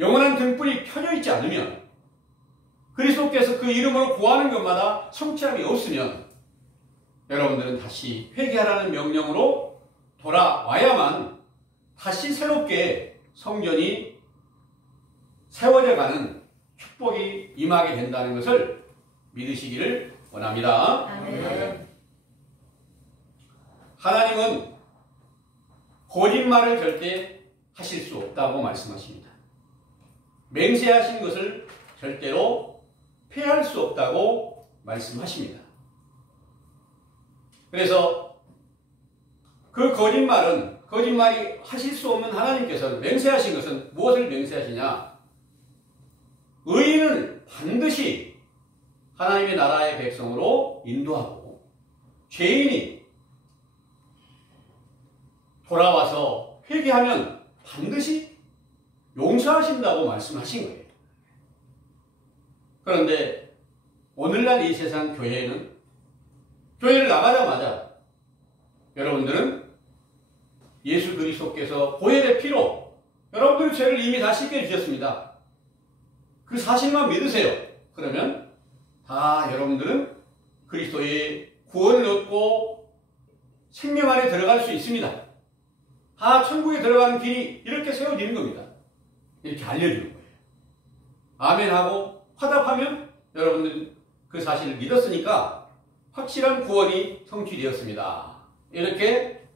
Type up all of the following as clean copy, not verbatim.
영원한 등불이 켜져 있지 않으면, 그리스도께서 그 이름으로 구하는 것마다 성취함이 없으면 여러분들은 다시 회개하라는 명령으로 돌아와야만 다시 새롭게 성전이 세워져 가는 축복이 임하게 된다는 것을 믿으시기를 원합니다. 아멘. 하나님은 거짓말을 절대 하실 수 없다고 말씀하십니다. 맹세하신 것을 절대로 폐할 수 없다고 말씀하십니다. 그래서 그 거짓말이 하실 수 없는 하나님께서는 맹세하신 것은 무엇을 맹세하시냐? 의인을 반드시 하나님의 나라의 백성으로 인도하고 죄인이 돌아와서 회개하면 반드시 용서하신다고 말씀하신 거예요. 그런데 오늘날 이 세상 교회는 교회를 나가자마자 여러분들은 예수 그리스도께서 보혈의 피로 여러분들의 죄를 이미 다 씻겨주셨습니다. 그 사실만 믿으세요. 그러면 다 여러분들은 그리스도의 구원을 얻고 생명 안에 들어갈 수 있습니다. 다 천국에 들어가는 길이 이렇게 세워지는 겁니다. 이렇게 알려주는 거예요. 아멘하고 화답하면 여러분들은 그 사실을 믿었으니까 확실한 구원이 성취되었습니다. 이렇게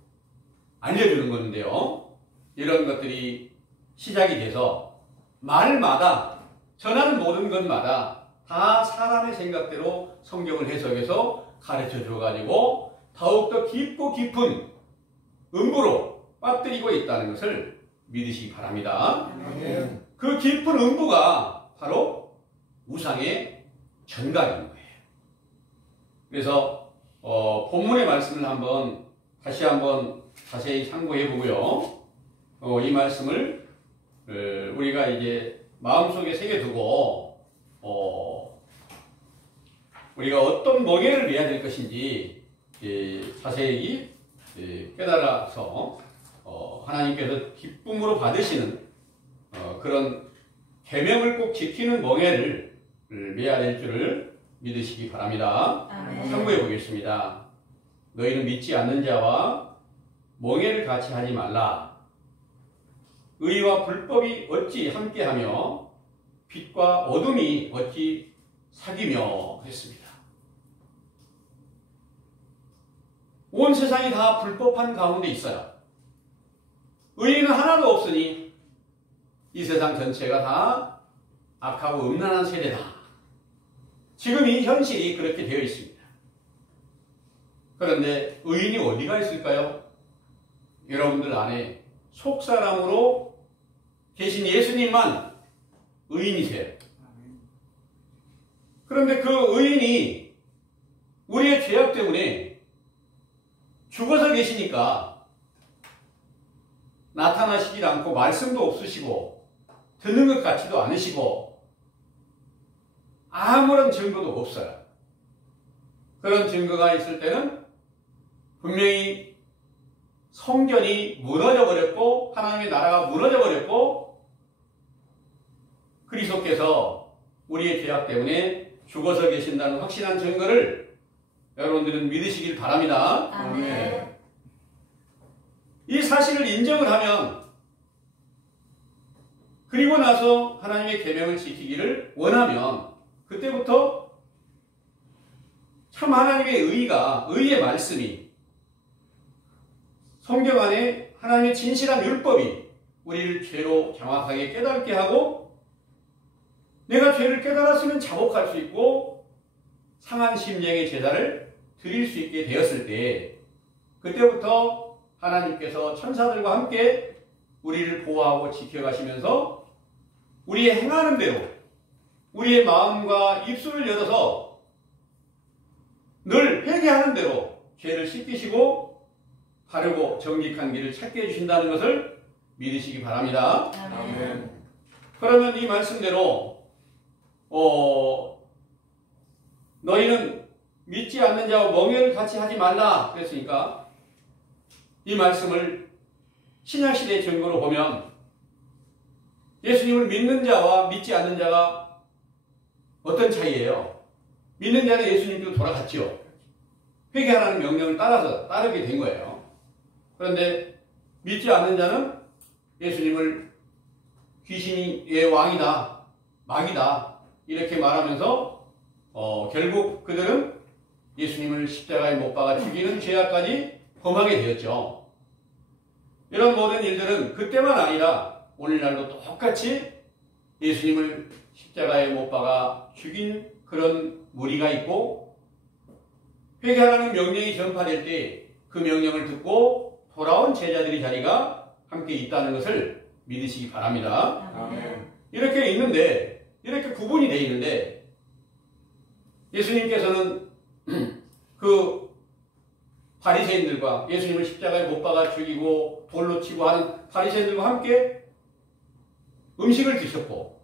알려주는 건데요. 이런 것들이 시작이 돼서 말마다 전하는 모든 것마다 다 사람의 생각대로 성경을 해석해서 가르쳐 줘가지고 더욱더 깊고 깊은 음부로 빠뜨리고 있다는 것을 믿으시기 바랍니다. 아멘. 그 깊은 음부가 바로 우상의 전각인 거예요. 그래서 본문의 말씀을 다시 한번 자세히 참고해 보고요. 이 말씀을 우리가 이제 마음속에 새겨두고 우리가 어떤 멍에를 매야 될 것인지 자세히 깨달아서 하나님께서 기쁨으로 받으시는 그런 계명을 꼭 지키는 멍에를 매야 될 줄을 믿으시기 바랍니다. 아멘. 참고해 보겠습니다. 너희는 믿지 않는 자와 멍에를 같이 하지 말라. 의와 불법이 어찌 함께하며 빛과 어둠이 어찌 사귀며 했습니다. 온 세상이 다 불법한 가운데 있어요. 의인은 하나도 없으니 이 세상 전체가 다 악하고 음란한 세대다. 지금 이 현실이 그렇게 되어 있습니다. 그런데 의인이 어디가 있을까요? 여러분들 안에 속사람으로 계신 예수님만 의인이세요. 그런데 그 의인이 우리의 죄악 때문에 죽어서 계시니까 나타나시질 않고 말씀도 없으시고 듣는 것 같지도 않으시고 아무런 증거도 없어요. 그런 증거가 있을 때는 분명히 성전이 무너져 버렸고 하나님의 나라가 무너져 버렸고 그리스도께서 우리의 죄악 때문에 죽어서 계신다는 확실한 증거를 여러분들은 믿으시길 바랍니다. 아멘. 이 사실을 인정을 하면 그리고 나서 하나님의 계명을 지키기를 원하면 그때부터 참 하나님의 의의 말씀이 성경 안에 하나님의 진실한 율법이 우리를 죄로 정확하게 깨닫게 하고 내가 죄를 깨달았으면 자복할 수 있고 상한 심령의 제사를 드릴 수 있게 되었을 때 그때부터 하나님께서 천사들과 함께 우리를 보호하고 지켜가시면서 우리의 행하는 대로 우리의 마음과 입술을 열어서 늘 회개하는 대로 죄를 씻기시고 바르고 정직한 길을 찾게 해주신다는 것을 믿으시기 바랍니다. 아멘. 그러면 이 말씀대로 너희는 믿지 않는 자와 멍에를 같이 하지 말라 그랬으니까 이 말씀을 신약시대의 증거로 보면 예수님을 믿는 자와 믿지 않는 자가 어떤 차이예요? 믿는 자는 예수님께로 돌아갔죠. 회개하라는 명령을 따라서 따르게 된 거예요. 그런데 믿지 않는 자는 예수님을 귀신의 왕이다, 마귀다 이렇게 말하면서 결국 그들은 예수님을 십자가에 못 박아 죽이는 죄악까지 범하게 되었죠. 이런 모든 일들은 그때만 아니라 오늘날도 똑같이 예수님을 십자가에 못 박아 죽인 그런 무리가 있고, 회개하라는 명령이 전파될 때 그 명령을 듣고 돌아온 제자들의 자리가 함께 있다는 것을 믿으시기 바랍니다. 아멘. 이렇게 있는데, 이렇게 구분이 되어 있는데, 예수님께서는 그 바리새인들과 예수님을 십자가에 못 박아 죽이고 돌로 치고 하는 바리새인들과 함께 음식을 드셨고,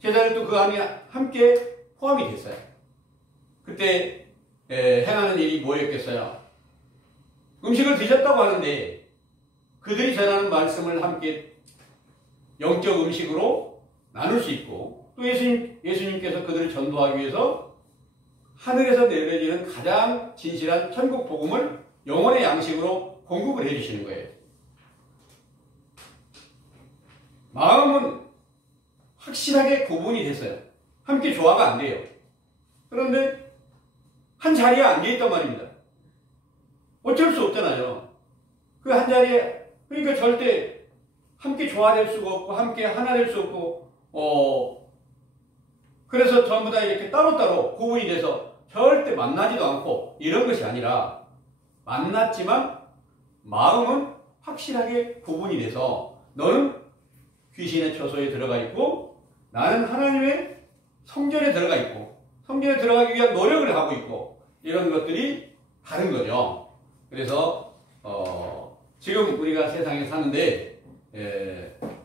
제자들도 그 안에 함께 포함이 됐어요. 그때 행하는 일이 뭐였겠어요? 음식을 드셨다고 하는데 그들이 전하는 말씀을 함께 영적 음식으로 나눌 수 있고, 또 예수님께서 그들을 전도하기 위해서 하늘에서 내려지는 가장 진실한 천국 복음을 영혼의 양식으로 공급을 해주시는 거예요. 마음은 확실하게 구분이 됐어요. 함께 조화가 안 돼요. 그런데 한 자리에 앉아있단 말입니다. 어쩔 수 없잖아요. 그 한 자리에, 그러니까 절대 함께 조화될 수가 없고 함께 하나 될 수 없고 그래서 전부 다 이렇게 따로따로 구분이 돼서 절대 만나지도 않고 이런 것이 아니라, 만났지만 마음은 확실하게 구분이 돼서 너는 귀신의 처소에 들어가 있고 나는 하나님의 성전에 들어가 있고 성전에 들어가기 위한 노력을 하고 있고, 이런 것들이 다른 거죠. 그래서 지금 우리가 세상에 사는데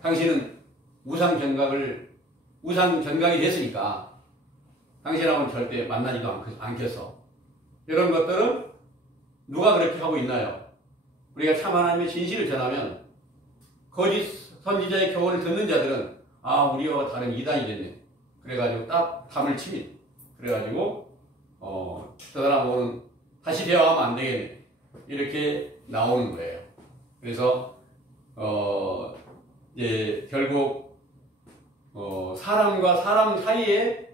당신은 우상 견각이 됐으니까 당신하고는 절대 만나지도 않겠어. 이런 것들은 누가 그렇게 하고 있나요? 우리가 참 하나님의 진실을 전하면 거짓 선지자의 교훈을 듣는 자들은 우리와 다른 이단이 됐네. 그래가지고 딱 담을 치니. 그래가지고 저 사람하고는 다시 대화하면 안 되겠네. 이렇게 나오는 거예요. 그래서 이제 결국 사람과 사람 사이에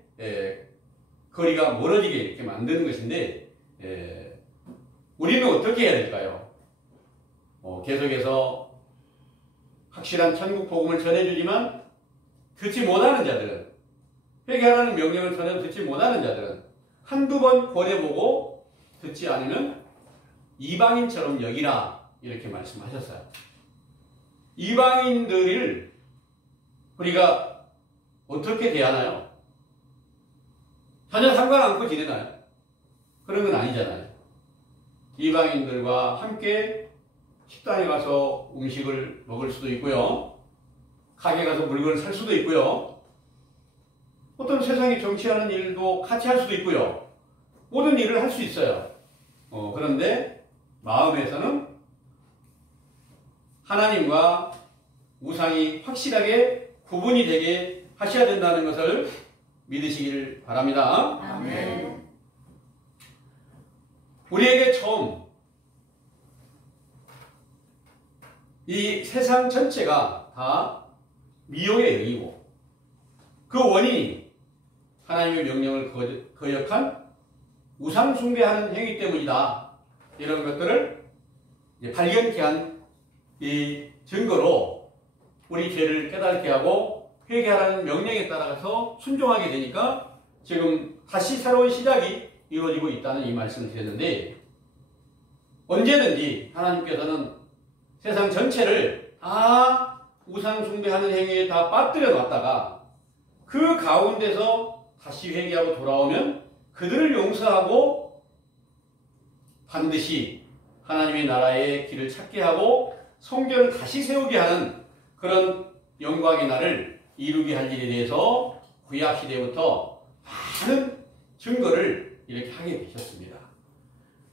거리가 멀어지게 이렇게 만드는 것인데, 우리는 어떻게 해야 될까요? 계속해서 확실한 천국 복음을 전해주지만 듣지 못하는 자들은, 회개하라는 명령을 전해도 듣지 못하는 자들은 한두 번 권해보고 듣지 않으면 이방인처럼 여기라, 이렇게 말씀하셨어요. 이방인들을 우리가 어떻게 대하나요? 전혀 상관 않고 지내나요? 그런 건 아니잖아요. 이방인들과 함께 식당에 가서 음식을 먹을 수도 있고요. 가게 가서 물건을 살 수도 있고요. 어떤 세상에 정치하는 일도 같이 할 수도 있고요. 모든 일을 할 수 있어요. 그런데 마음에서는 하나님과 우상이 확실하게 구분이 되게 하셔야 된다는 것을 믿으시길 바랍니다. 아멘. 우리에게 처음 이 세상 전체가 다 미혹의 영이고 그 원인이 하나님의 명령을 거역한 우상 숭배하는 행위 때문이다. 이런 것들을 발견케 한 이 증거로 우리 죄를 깨닫게 하고 회개하라는 명령에 따라서 순종하게 되니까 지금 다시 새로운 시작이 이루어지고 있다는 이 말씀을 드렸는데, 언제든지 하나님께서는 세상 전체를 다 우상 숭배하는 행위에 다 빠뜨려 놨다가 그 가운데서 다시 회개하고 돌아오면 그들을 용서하고 반드시 하나님의 나라의 길을 찾게 하고 성전을 다시 세우게 하는 그런 영광의 날을 이루게 할 일에 대해서 구약시대부터 많은 증거를 이렇게 하게 되셨습니다.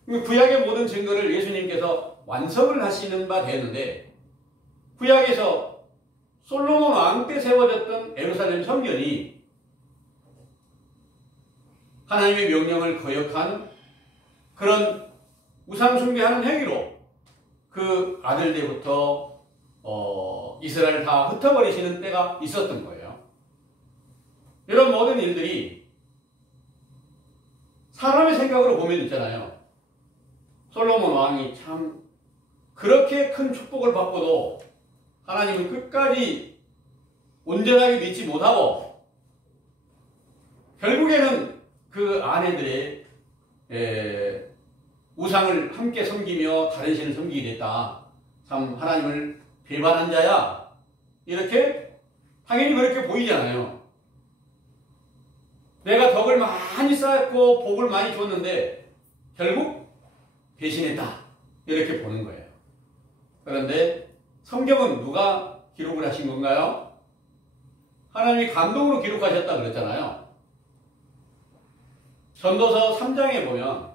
구약의 모든 증거를 예수님께서 완성을 하시는 바 되는데, 구약에서 솔로몬 왕 때 세워졌던 예루살렘 성전이 하나님의 명령을 거역한 그런 우상 숭배하는 행위로 그 아들 때부터 이스라엘을 다 흩어버리시는 때가 있었던 거예요. 이런 모든 일들이 사람의 생각으로 보면 있잖아요. 솔로몬 왕이 참 그렇게 큰 축복을 받고도 하나님은 끝까지 온전하게 믿지 못하고 결국에는 그 아내들의 우상을 함께 섬기며 다른 신을 섬기게 됐다. 참 하나님을 배반한 자야. 이렇게 당연히 그렇게 보이잖아요. 내가 덕을 많이 쌓았고 복을 많이 줬는데 결국 배신했다. 이렇게 보는 거예요. 그런데 성경은 누가 기록을 하신 건가요? 하나님이 감동으로 기록하셨다 그랬잖아요. 전도서 3장에 보면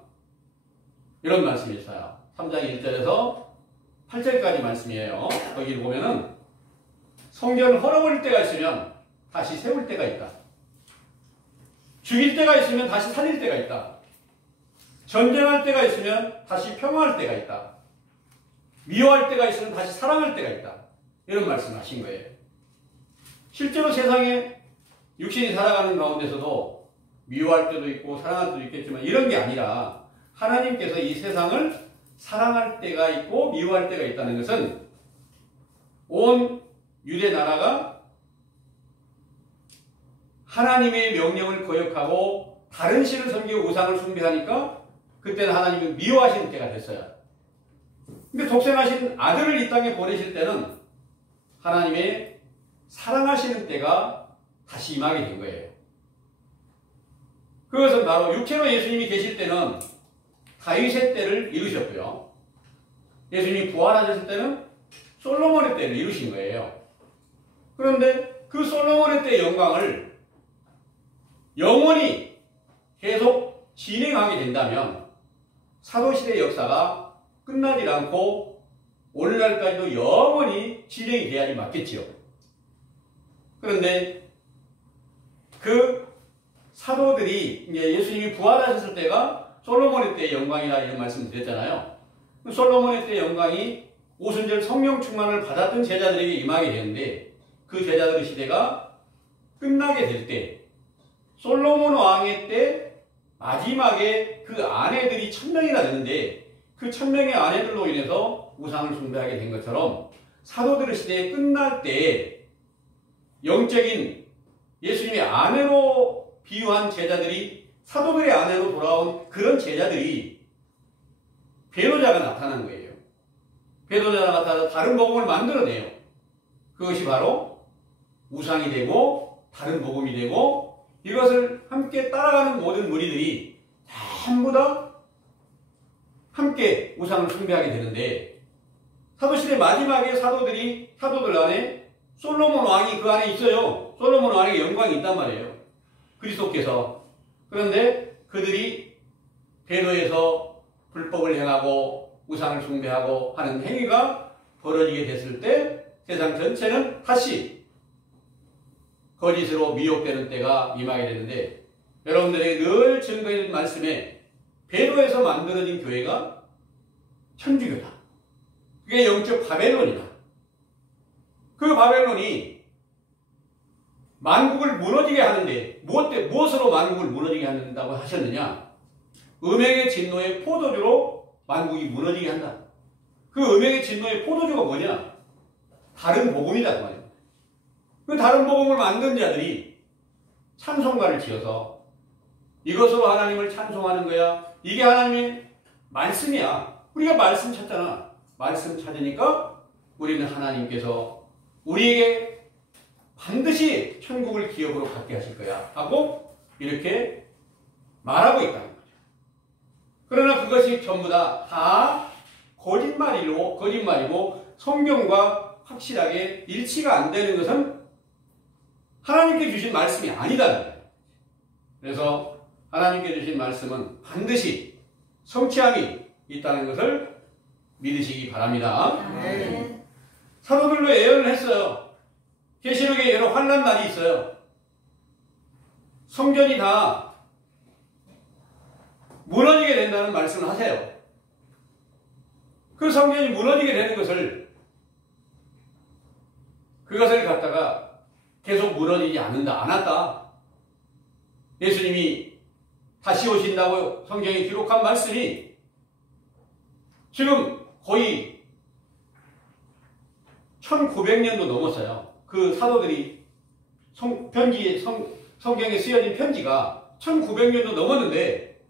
이런 말씀이 있어요. 3장 1절에서 8절까지 말씀이에요. 거기를 보면은 성전을 헐어버릴 때가 있으면 다시 세울 때가 있다. 죽일 때가 있으면 다시 살릴 때가 있다. 전쟁할 때가 있으면 다시 평화할 때가 있다. 미워할 때가 있으면 다시 사랑할 때가 있다. 이런 말씀을 하신 거예요. 실제로 세상에 육신이 살아가는 가운데서도 미워할 때도 있고 사랑할 때도 있겠지만 이런 게 아니라 하나님께서 이 세상을 사랑할 때가 있고 미워할 때가 있다는 것은 온 유대 나라가 하나님의 명령을 거역하고 다른 신을 섬기고 우상을 숭배하니까 그때는 하나님이 미워하시는 때가 됐어요. 근데 독생하신 아들을 이 땅에 보내실 때는 하나님의 사랑하시는 때가 다시 임하게 된 거예요. 그것은 바로 육체로 예수님이 계실 때는 다윗의 때를 이루셨고요. 예수님이 부활하셨을 때는 솔로몬의 때를 이루신 거예요. 그런데 그 솔로몬의 때의 영광을 영원히 계속 진행하게 된다면 사도시대의 역사가 끝나지 않고 오늘날까지도 영원히 진행이 돼야지 맞겠지요. 그런데 그 사도들이 이제 예수님이 부활하셨을 때가 솔로몬의 때의 영광이라 이런 말씀을 드렸잖아요. 솔로몬의 때의 영광이 오순절 성령 충만을 받았던 제자들에게 임하게 되는데 그 제자들의 시대가 끝나게 될 때 솔로몬 왕의 때 마지막에 그 아내들이 1000명이나 되는데 그 1000명의 아내들로 인해서 우상을 숭배하게 된 것처럼 사도들의 시대에 끝날 때 영적인 예수님의 아내로 비유한 제자들이 사도들의 아내로 돌아온 그런 제자들이 배도자가 나타난 거예요. 배도자가 나타나서 다른 복음을 만들어내요. 그것이 바로 우상이 되고 다른 복음이 되고 이것을 함께 따라가는 모든 무리들이 전부 다 함께 우상을 숭배하게 되는데 사도시대 마지막에 사도들 안에 솔로몬 왕이 그 안에 있어요. 솔로몬 왕의 영광이 있단 말이에요. 그리스도께서. 그런데 그들이 배도에서 불법을 행하고 우상을 숭배하고 하는 행위가 벌어지게 됐을 때 세상 전체는 다시 거짓으로 미혹되는 때가 임하게 되는데 여러분들에게 늘 증거해준 말씀에 배도에서 만들어진 교회가 천주교다. 그게 영적 바벨론이다. 그 바벨론이 만국을 무너지게 하는데 무엇으로 만국을 무너지게 한다고 하셨느냐? 음행의 진노의 포도주로 만국이 무너지게 한다. 그 음행의 진노의 포도주가 뭐냐? 다른 복음이다 그 말이에요. 그 다른 복음을 만든 자들이 찬송가를 지어서 이것으로 하나님을 찬송하는 거야. 이게 하나님의 말씀이야. 우리가 말씀 찾잖아. 말씀 찾으니까 우리는 하나님께서 우리에게 반드시 천국을 기업으로 갖게 하실 거야 하고 이렇게 말하고 있다는 거죠. 그러나 그것이 전부 다 거짓말이고 성경과 확실하게 일치가 안 되는 것은 하나님께 주신 말씀이 아니다는 거예요. 그래서 하나님께 주신 말씀은 반드시 성취함이 있다는 것을 믿으시기 바랍니다. 네. 사도들로 예언을 했어요. 계시록에 여러 환난 날이 있어요. 성전이 다 무너지게 된다는 말씀을 하세요. 그 성전이 무너지게 되는 그것을 갖다가 계속 무너지지 않았다. 예수님이 다시 오신다고 성경에 기록한 말씀이 지금 거의 1900년도 넘었어요. 그 사도들이 성경에 쓰여진 편지가 1900년도 넘었는데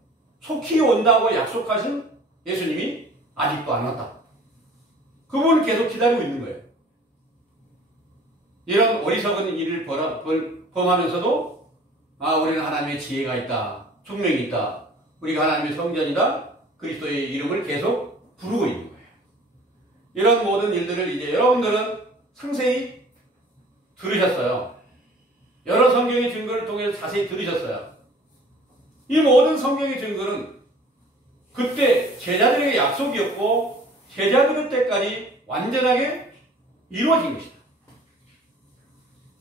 속히 온다고 약속하신 예수님이 아직도 안 왔다. 그분은 계속 기다리고 있는 거예요. 이런 어리석은 일을 범하면서도 우리는 하나님의 지혜가 있다. 총명이 있다. 우리가 하나님의 성전이다. 그리스도의 이름을 계속 부르고 있는 거예요. 이런 모든 일들을 이제 여러분들은 상세히 들으셨어요. 여러 성경의 증거를 통해서 자세히 들으셨어요. 이 모든 성경의 증거는 그때 제자들에게 약속이었고 제자들의 때까지 완전하게 이루어진 것이다.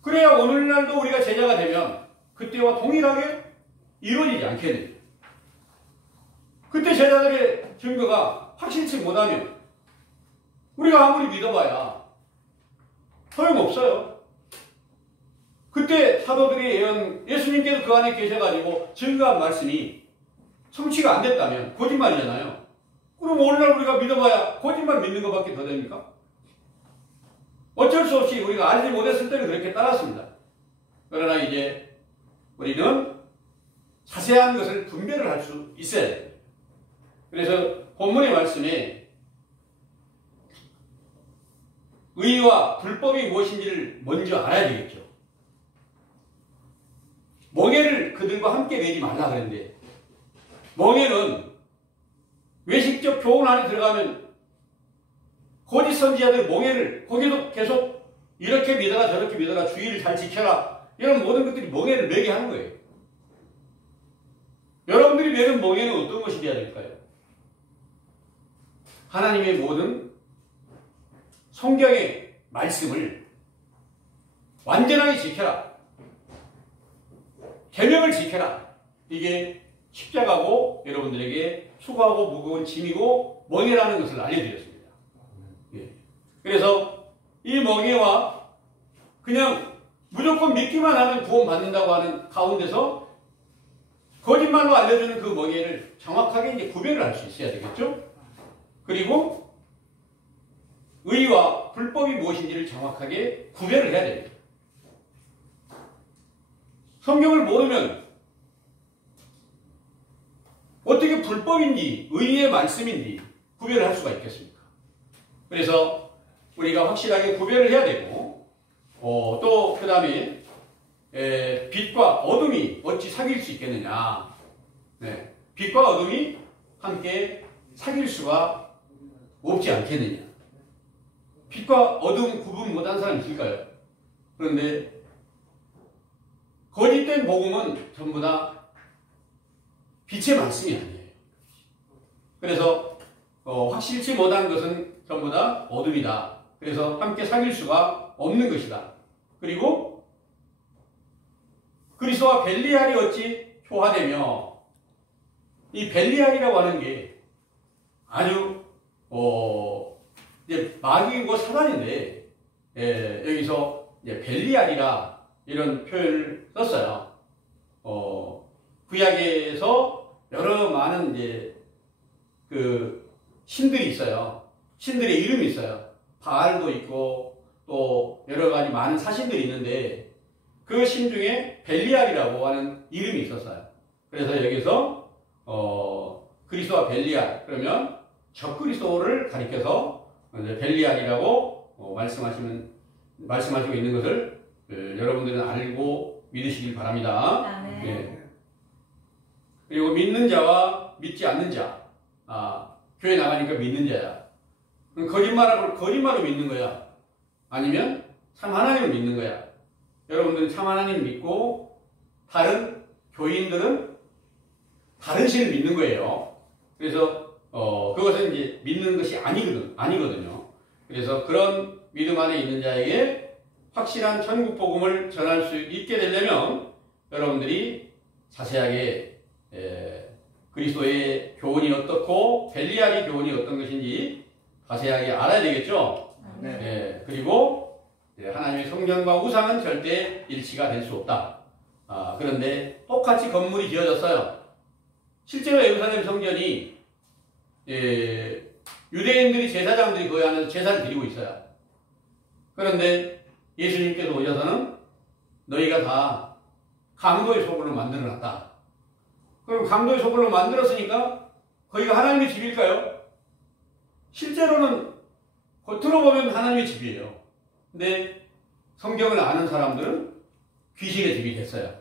그래야 오늘날도 우리가 제자가 되면 그때와 동일하게 이루어지지 않겠느냐. 그때 제자들의 증거가 확실치 못하면 우리가 아무리 믿어봐야 소용없어요. 그때 사도들의 예언, 예수님께서 그 안에 계셔가지고 증거한 말씀이 성취가 안 됐다면 거짓말이잖아요. 그럼 오늘날 우리가 믿어봐야 거짓말 믿는 것밖에 더 됩니까? 어쩔 수 없이 우리가 알지 못했을 때는 그렇게 따랐습니다. 그러나 이제 우리는 자세한 것을 분별을 할 수 있어야 돼요. 그래서 본문의 말씀에 의와 불법이 무엇인지를 먼저 알아야 되겠죠. 멍에를 그들과 함께 매지 말라 그랬는데 멍에는 외식적 교훈 안에 들어가면 거짓 선지자들 멍에를 거기도 계속 이렇게 믿어라 저렇게 믿어라 주의를 잘 지켜라 이런 모든 것들이 멍에를 매게 하는 거예요. 여러분들이 매는 멍에는 어떤 것이 되어야 될까요? 하나님의 모든 성경의 말씀을 완전하게 지켜라. 계명을 지켜라. 이게 십자가고 여러분들에게 수고하고 무거운 짐이고 멍에라는 것을 알려드렸습니다. 예. 그래서 이 멍에와 그냥 무조건 믿기만 하면 구원받는다고 하는 가운데서 거짓말로 알려주는 그 멍에를 정확하게 이제 구별을 할 수 있어야 되겠죠? 그리고 의와 불법이 무엇인지를 정확하게 구별을 해야 됩니다. 성경을 모르면 어떻게 불법인지 의의 말씀인지 구별을 할 수가 있겠습니까? 그래서 우리가 확실하게 구별을 해야 되고 또 그 다음에 빛과 어둠이 어찌 사귈 수 있겠느냐. 네. 빛과 어둠이 함께 사귈 수가 없지 않겠느냐. 빛과 어둠 구분 못한 사람이 있을까요? 그런데 거짓된 복음은 전부 다 빛의 말씀이 아니에요. 그래서 확실치 못한 것은 전부 다 어둠이다. 그래서 함께 사귈 수가 없는 것이다. 그리고 그리스도와 벨리알이 어찌 교화되며 이 벨리알이라고 하는 게 아주 이제 마귀고 사단인데 여기서 이제 벨리알이라 이런 표현을 썼어요. 구약에서 여러 많은 이제 그 신들이 있어요. 신들의 이름이 있어요. 바알도 있고 또 여러 가지 많은 사신들이 있는데 그 신 중에 벨리알이라고 하는 이름이 있었어요. 그래서 여기서 그리스도와 벨리알 그러면 적그리스도를 가리켜서 벨리알이라고 말씀하시고 있는 것을 여러분들은 알고 믿으시길 바랍니다. 네. 그리고 믿는 자와 믿지 않는 자. 교회 나가니까 믿는 자야. 거짓말로 믿는 거야. 아니면 참 하나님을 믿는 거야. 여러분들은 참 하나님을 믿고 다른 교인들은 다른 신을 믿는 거예요. 그래서 그것은 이제 믿는 것이 아니거든요. 그래서 그런 믿음 안에 있는 자에게 확실한 천국 복음을 전할 수 있게 되려면 여러분들이 자세하게 그리스도의 교훈이 어떻고 벨리알의 교훈이 어떤 것인지 자세하게 알아야 되겠죠. 그리고 하나님의 성경과 우상은 절대 일치가 될 수 없다. 그런데 똑같이 건물이 지어졌어요. 실제로 예루살렘 성전이 유대인들이 제사장들이 거기 안에서 제사를 드리고 있어요. 그런데 예수님께서 오셔서는 너희가 다 강도의 소굴로 만들어놨다. 그럼 강도의 소굴로 만들었으니까 거기가 하나님의 집일까요? 실제로는 겉으로 보면 하나님의 집이에요. 근데 성경을 아는 사람들은 귀신의 집이 됐어요.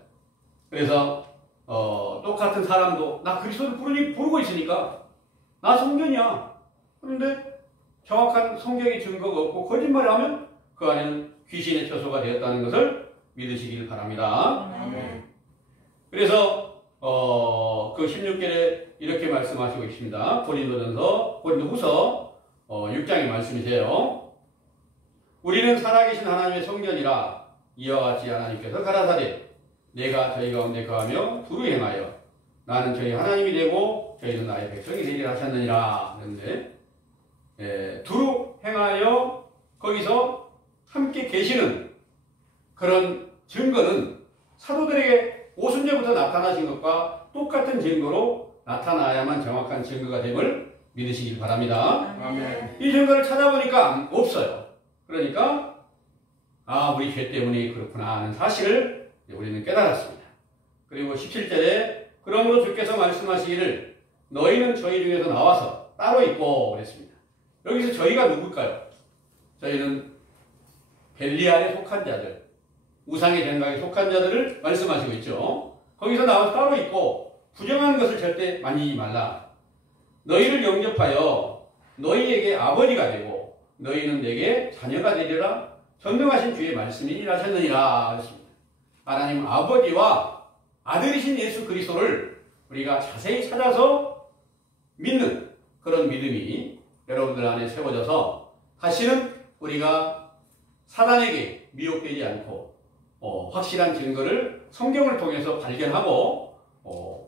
그래서 똑같은 사람도 나 그리스도를 부르고 있으니까 나 성전이야. 그런데 정확한 성경의 증거가 없고 거짓말을 하면 그 안에는 귀신의 처소가 되었다는 것을 믿으시길 바랍니다. 그래서 그 16절에 이렇게 말씀하시고 있습니다. 고린도후서 6장의 말씀이세요. 우리는 살아계신 하나님의 성전이라 이와 같이 하나님께서 가라사대 내가 저희 가운데 거하며 두루 행하여 나는 저희 하나님이 되고 저희는 나의 백성이 되리라 하셨느니라. 그런데 두루 행하여 거기서 함께 계시는 그런 증거는 사도들에게 오순절부터 나타나신 것과 똑같은 증거로 나타나야만 정확한 증거가 됨을 믿으시길 바랍니다. 이 증거를 찾아보니까 없어요. 그러니까 우리 죄 때문에 그렇구나 하는 사실을 우리는 깨달았습니다. 그리고 17절에 그러므로 주께서 말씀하시기를 너희는 저희 중에서 나와서 따로 있고 그랬습니다. 여기서 저희가 누굴까요? 저희는 벨리알에 속한 자들, 우상의 생각에 속한 자들을 말씀하시고 있죠. 거기서 나와서 따로 있고 부정한 것을 절대 만지지 말라. 너희를 영접하여 너희에게 아버지가 되고 너희는 내게 자녀가 되리라. 전능하신 주의 말씀이니라 하셨느니라 하셨습니다. 하나님 아버지와 아들이신 예수 그리스도를 우리가 자세히 찾아서 믿는 그런 믿음이 여러분들 안에 세워져서 다시는 우리가 사단에게 미혹되지 않고 확실한 증거를 성경을 통해서 발견하고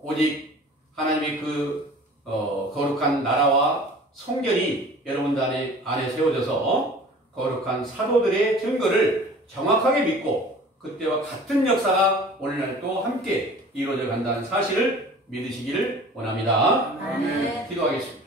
오직 하나님의 그 거룩한 나라와 성결이 여러분들 안에 세워져서 거룩한 사도들의 증거를 정확하게 믿고 그때와 같은 역사가 오늘날도 함께 이루어져 간다는 사실을 믿으시기를 원합니다. 아멘. 기도하겠습니다.